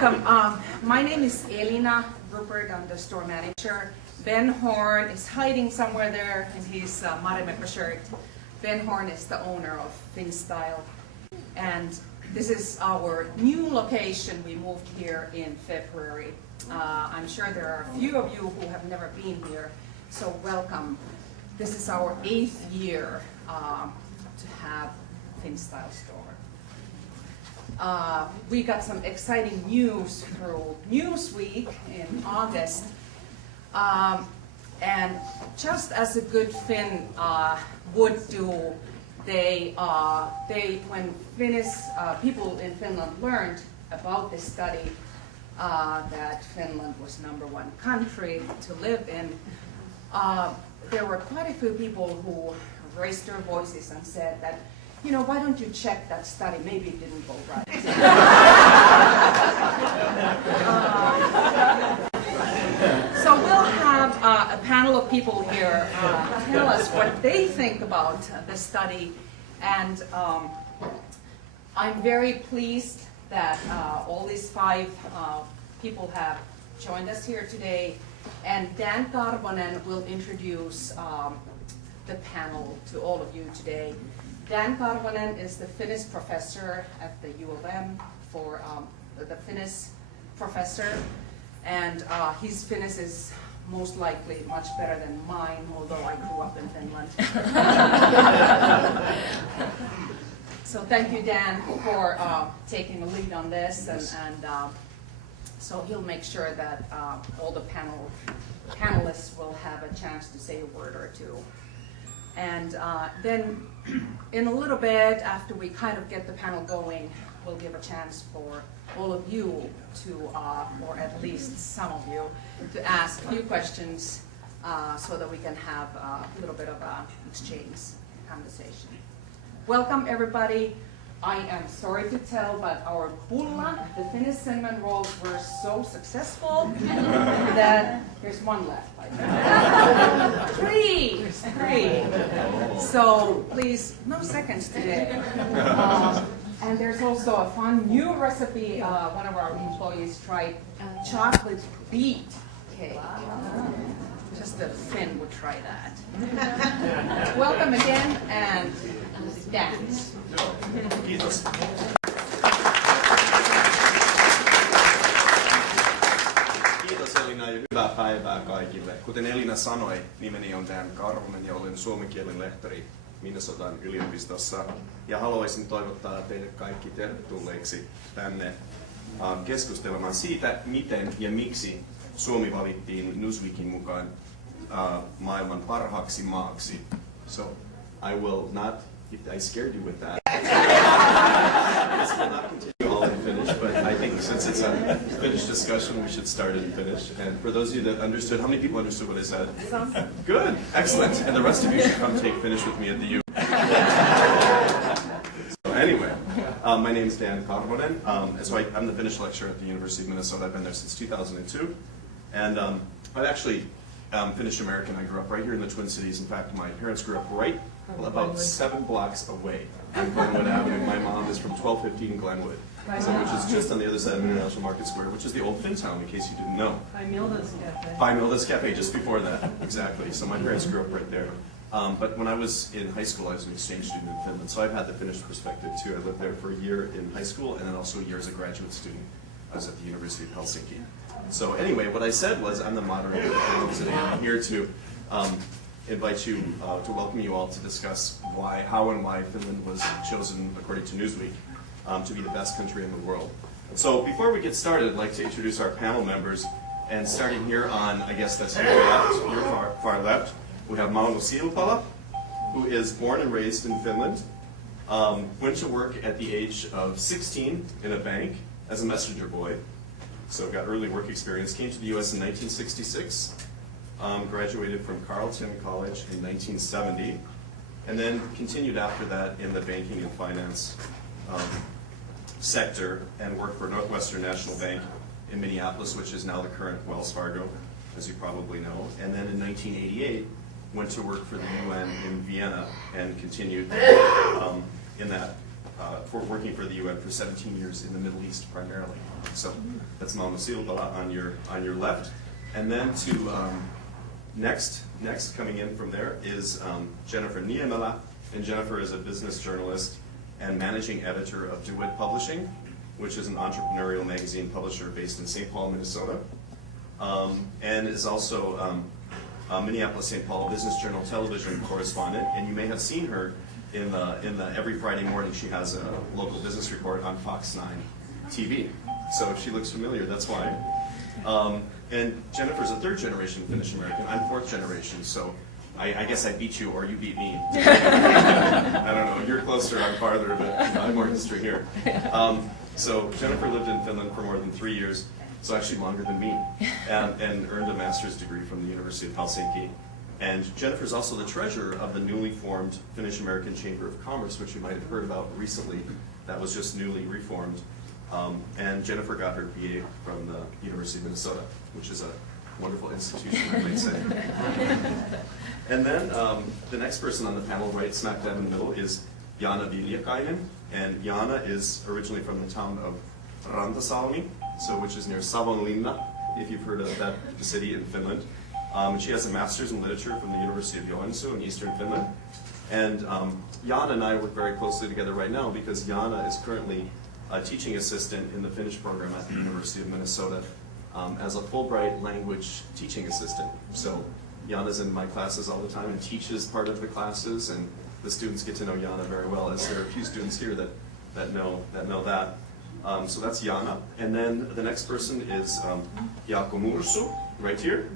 Welcome. My name is Elina Rupert. I'm the store manager. Ben Horn is hiding somewhere there in his Marimäppä shirt. Ben Horn is the owner of FinStyle. And this is our new location. We moved here in February. I'm sure there are a few of you who have never been here, so welcome. This is our 8th year to have FinStyle store. We got some exciting news through Newsweek in August. And just as a good Finn would do, when Finnish people in Finland learned about this study that Finland was #1 country to live in, there were quite a few people who raised their voices and said that, you know, why don't you check that study? Maybe it didn't go right. So we'll have a panel of people here tell us what they think about the study. And I'm very pleased that all these 5 people have joined us here today. And Dan Karvonen will introduce the panel to all of you today. Dan Karvonen is the Finnish professor at the U of M for the Finnish professor. And his Finnish is most likely much better than mine, although I grew up in Finland. So thank you, Dan, for taking the lead on this. And so he'll make sure that all the panelists will have a chance to say a word or two. And then in a little bit, after we kind of get the panel going, we'll give a chance for all of you to, or at least some of you, to ask a few questions so that we can have a little bit of an exchange conversation. Welcome, everybody. I am sorry to tell, but our pulla, the Finnish cinnamon rolls, were so successful that there's 1 left. Three. So please, no seconds today. And there's also a fun new recipe. One of our employees tried chocolate beet cake. Just a Finn would try that. Welcome again, and dance. Kiitos. Kiitos Elina ja hyvää päivää kaikille. Kuten Elina sanoi, nimeni on Dan Karvonen ja olen suomenkielen lehtori Minnesotan yliopistossa. Ja haluaisin toivottaa teidät kaikki tervetulleiksi tänne keskustelemaan siitä, miten ja miksi Suomi valittiin Newsweekin mukaan maailman parhaaksi maaksi. So I will not, I scared you with that. This will not continue all in Finnish, but I think since it's a Finnish discussion, we should start in Finnish. And for those of you that understood, how many people understood what I said? Some. Good, excellent. And the rest of you should come take Finnish with me at the U. So anyway, my name is Dan Karvonen. So I'm the Finnish lecturer at the University of Minnesota. I've been there since 2002. And I'm actually Finnish American. I grew up right here in the Twin Cities. In fact, my parents grew up right about 7 blocks away on Glenwood Avenue. My mom is from 1215 Glenwood, so, which is just on the other side of International Market Square, which is the old Fintown, in case you didn't know. By Milda's Cafe, just before that, exactly. So my parents grew up right there. But when I was in high school, I was an exchange student in Finland, so I've had the Finnish perspective too. I lived there for a year in high school, and then also a year as a graduate student. I was at the University of Helsinki. So anyway, what I said was I'm the moderator today. I'm here to invite you, to welcome you all to discuss how and why Finland was chosen, according to Newsweek, to be the best country in the world. So before we get started, I'd like to introduce our panel members. And starting here on, I guess that's your left, your far left, we have Mauno Silpala, who is born and raised in Finland, went to work at the age of 16 in a bank as a messenger boy. So got early work experience, came to the U.S. in 1966, graduated from Carleton College in 1970, and then continued after that in the banking and finance sector and worked for Northwestern National Bank in Minneapolis, which is now the current Wells Fargo, as you probably know. And then in 1988, went to work for the UN in Vienna and continued in that for working for the UN for 17 years in the Middle East primarily. So that's Mama Silbala on your left. And then to next coming in from there is Jennifer Niemela. And Jennifer is a business journalist and managing editor of DeWitt Publishing, which is an entrepreneurial magazine publisher based in St. Paul, Minnesota, and is also a Minneapolis-St. Paul Business Journal television correspondent. And you may have seen her in the every Friday morning she has a local business report on Fox 9 TV. So if she looks familiar, that's why. And Jennifer's a third generation Finnish American. I'm fourth generation, so I guess I beat you or you beat me. I don't know. You're closer, I'm farther, but I have more history here. So Jennifer lived in Finland for more than 3 years, so actually longer than me, and earned a master's degree from the University of Helsinki. And Jennifer's also the treasurer of the newly formed Finnish American Chamber of Commerce, which you might have heard about recently. That was just newly reformed. And Jennifer got her BA from the University of Minnesota, which is a wonderful institution, I might say. And then the next person on the panel, right smack dab in the middle, is Jana Viljakainen. And Jana is originally from the town of Rantasalmi, which is near Savonlinna, if you've heard of that city in Finland. She has a master's in literature from the University of Joensuu in eastern Finland. And Jana and I work very closely together right now because Jana is currently a teaching assistant in the Finnish program at the University of Minnesota as a Fulbright language teaching assistant. So Jana's in my classes all the time and teaches part of the classes, and the students get to know Jana very well, as there are a few students here that know that. So that's Jana. And then the next person is Jaakko Mursu, right here.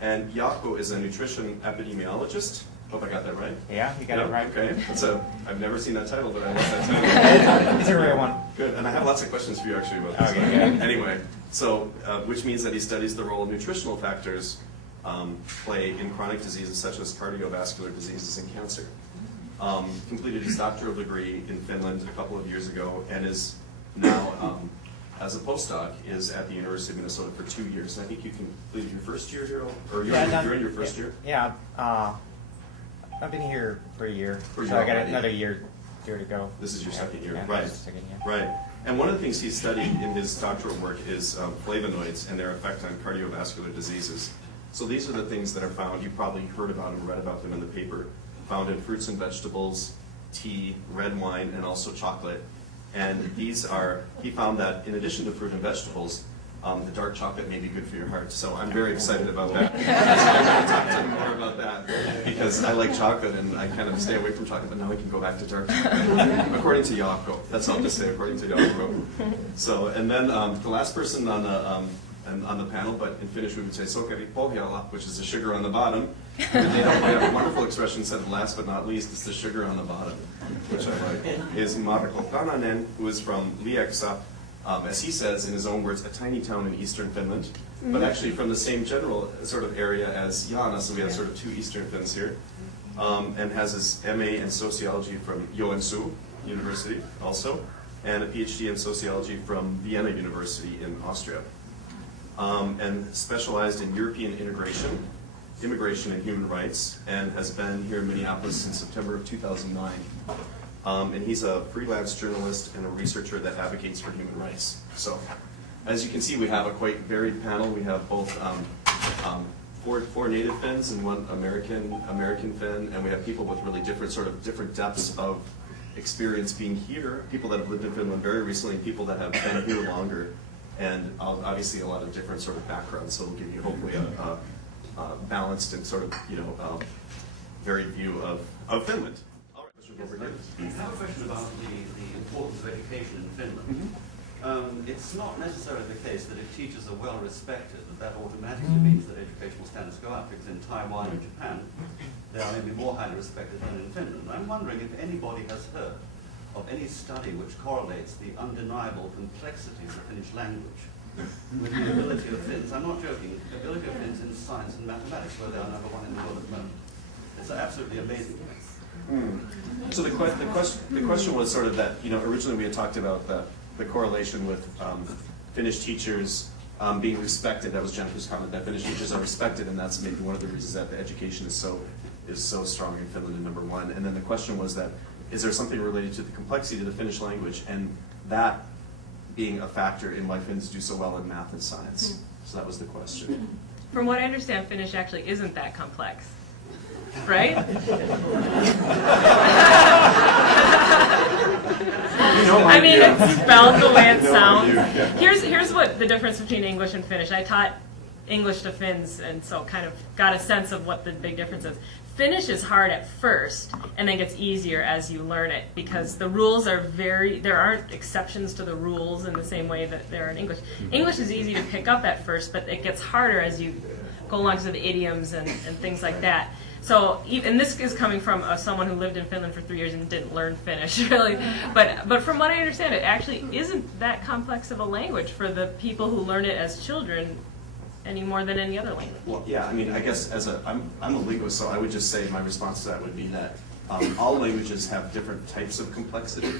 And Jaakko is a nutrition epidemiologist. Hope I got that right. Yeah, you got it right. Okay. I've never seen that title, but I love that title. It's a rare one. Good. And I have lots of questions for you actually about this. Okay, good. Anyway, so which means that he studies the role nutritional factors play in chronic diseases such as cardiovascular diseases and cancer. Completed his doctoral degree in Finland a couple of years ago and is now, as a postdoc, is at the University of Minnesota for 2 years. And I think you completed your first year here, or you're in your first year? Yeah, I've been here for a year, For a so year I got already. another year to go. This is your second year, Yeah, right? this is second year. Right. And one of the things he studied in his doctoral work is flavonoids and their effect on cardiovascular diseases. So these are the things that are found, you probably heard about and read about them in the paper, found in fruits and vegetables, tea, red wine, and also chocolate. And these are, he found that in addition to fruit and vegetables, the dark chocolate may be good for your heart. So I'm very excited about that. So I'm going to talk to him more about that because I like chocolate and I kind of stay away from chocolate, but now we can go back to dark chocolate. According to Jaakko. That's all I'll just say, according to Jaakko. So, and then the last person on the panel, but in Finnish we would say sokeri pohjalla, which is the sugar on the bottom. But they have a wonderful expression said last but not least, it's the sugar on the bottom, which I like, is Marko Kananen, who is from Lieksa, as he says in his own words, a tiny town in eastern Finland, but actually from the same general sort of area as Jana, so we have sort of two eastern Finns here, and has his MA in sociology from Joensuu University also, and a PhD in sociology from Vienna University in Austria. And specialized in European integration, immigration, and human rights, and has been here in Minneapolis since September of 2009. And he's a freelance journalist and a researcher that advocates for human rights. So, as you can see, we have a quite varied panel. We have both four native Finns and one American Finn, and we have people with really different depths of experience being here. People that have lived in Finland very recently, people that have been here longer. And obviously a lot of different sort of backgrounds, so it'll give you hopefully a balanced and sort of, varied view of Finland. All right, Mr. Over here. I have a question about the importance of education in Finland. It's not necessarily the case that if teachers are well respected, that automatically means that educational standards go up, because in Taiwan and Japan, they are maybe more highly respected than in Finland. I'm wondering if anybody has heard of any study which correlates the undeniable complexities of Finnish language with the ability of Finns, I'm not joking, the ability of Finns in science and mathematics, where they are number one in the world at the moment. It's absolutely amazing. So the question was sort of that, originally we had talked about the correlation with Finnish teachers being respected. That was Jennifer's comment, that Finnish teachers are respected, and that's maybe one of the reasons that the education is so strong in Finland and number one. And then the question was that is there something related to the complexity of the Finnish language, and that being a factor in why Finns do so well in math and science? So that was the question. From what I understand, Finnish actually isn't that complex, right? I mean, it's spelled the way it sounds. Here's what the difference between English and Finnish. I taught English to Finns, and so kind of got a sense of what the big difference is. Finnish is hard at first, and then gets easier as you learn it, because the rules are there aren't exceptions to the rules in the same way that there are in English. English is easy to pick up at first, but it gets harder as you go along to the idioms and things like that. So, and this is coming from someone who lived in Finland for 3 years and didn't learn Finnish, really. But from what I understand, it actually isn't that complex of a language for the people who learn it as children any more than any other language. Well, yeah, I mean, I guess I'm a linguist, so I would just say my response to that would be that all languages have different types of complexity,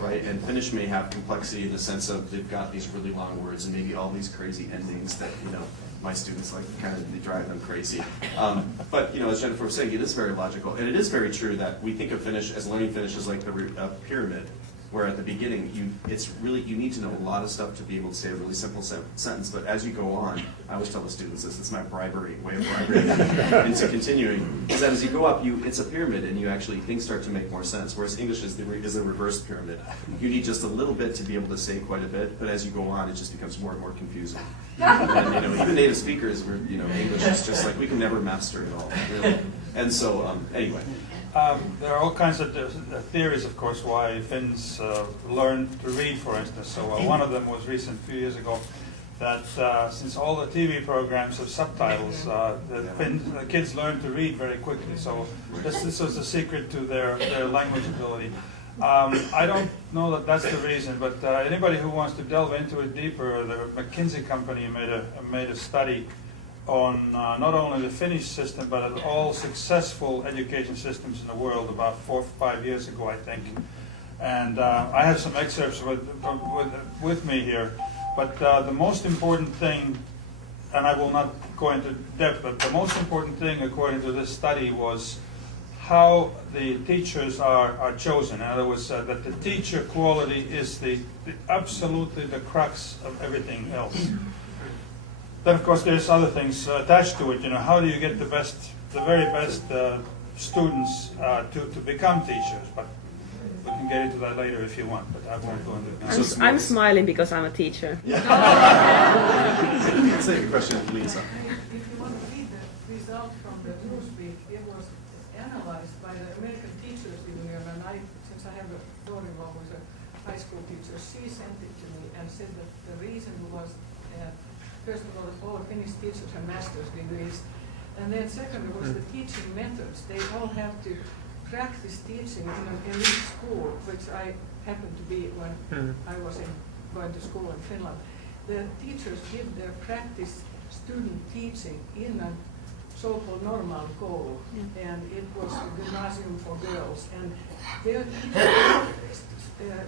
right? And Finnish may have complexity in the sense of they've got these really long words and maybe all these crazy endings that, you know, my students like kind of they drive them crazy. But, you know, as Jennifer was saying, it is very logical. And it is very true that we think of Finnish as learning Finnish as like a pyramid, where at the beginning, you need to know a lot of stuff to be able to say a really simple sentence, but as you go on, I always tell the students this, it's my way of bribery into continuing, is that as you go up, it's a pyramid, and things start to make more sense, whereas English is a reverse pyramid. You need just a little bit to be able to say quite a bit, but as you go on, it just becomes more and more confusing. And, you know, even native speakers, English is just like, we can never master it all, really. And so, anyway. There are all kinds of theories, of course, why Finns learn to read, for instance. So one of them was recent a few years ago, that since all the TV programs have subtitles, the kids learn to read very quickly. So this was the secret to their language ability. I don't know that that's the reason, but anybody who wants to delve into it deeper, the McKinsey company made a study on not only the Finnish system, but all successful education systems in the world about 4 or 5 years ago, I think. And I have some excerpts with me here. But the most important thing, and I will not go into depth, but the most important thing according to this study was how the teachers are chosen. In other words, that the teacher quality is absolutely the crux of everything else. Then, of course, there's other things attached to it. You know, how do you get the very best students to become teachers? But we can get into that later if you want. But I won't go into it now. I'm smiling because I'm a teacher. Same question, Lisa. If you want to read the result from the newsweek, it was analyzed by the American Teachers Union, and since I have a daughter-in-law who's a high school teacher, she sent it to me and said that the reason was, first of all Finnish teachers have master's degrees, and then second was the teaching methods. They all have to practice teaching in an elite school, which I happened to be when I was going to school in Finland. The teachers did their practice student teaching in a so-called normal school, and it was a gymnasium for girls, and their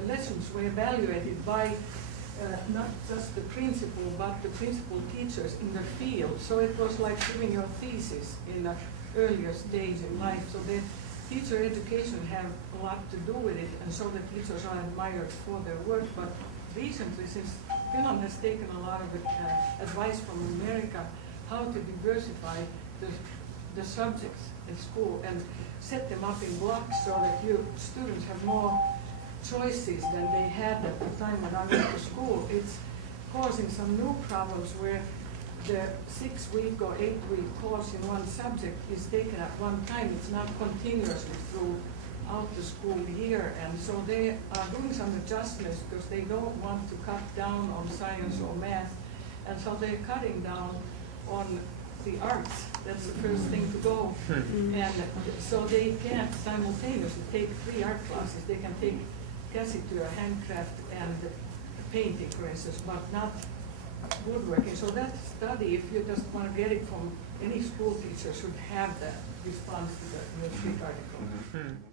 lessons were evaluated by not just the principal, but the principal teachers in the field. So it was like doing your thesis in an earlier stage in life. So the teacher education have a lot to do with it, and so the teachers are admired for their work. But recently, since Finland has taken a lot of advice from America, how to diversify the subjects in school and set them up in blocks so that students have more choices than they had at the time when I went to school. It's causing some new problems where the 6-week or 8-week course in one subject is taken at one time. It's not continuously throughout the school year, and so they are doing some adjustments because they don't want to cut down on science or math, and so they're cutting down on the arts. That's the first thing to go. And so they can't simultaneously take 3 art classes. They can take käsityö, handcraft, and painting, for instance, but not woodworking. So that study, if you just want to get it from any school teacher, should have that response to the Newsweek article.